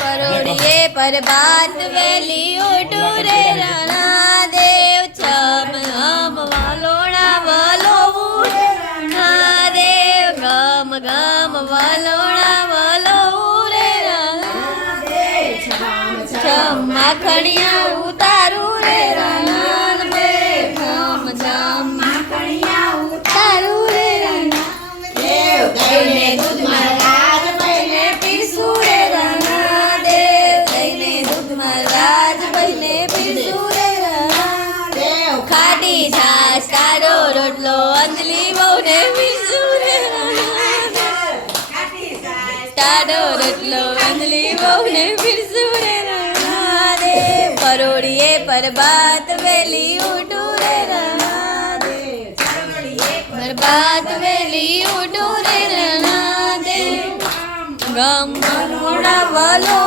परोड़िए पर बात वेली उठू रे राणा देव छम हम वालोड़ा वालो राणा देव गम गम वालोड़ा वालो रे राणा देव छम माखणिया उतारू रे राणा देव छम छम माखणिया उतारू रे राणा देव गईने दूध महाराज पहले पीसू रे राणा देव गईने दूध महाराज पहले पीसू रे राणा देव खाटी छाछ कारो रोटलो अंजली बहुने पीसू रे राणा टाडो रोटलो अंजली बहुने पीसू रे राणा देव परोड़िए पर बात वेली उठू रे राणा देव पर बात वेली उठू रे राणा देव गम वालोड़ा वालो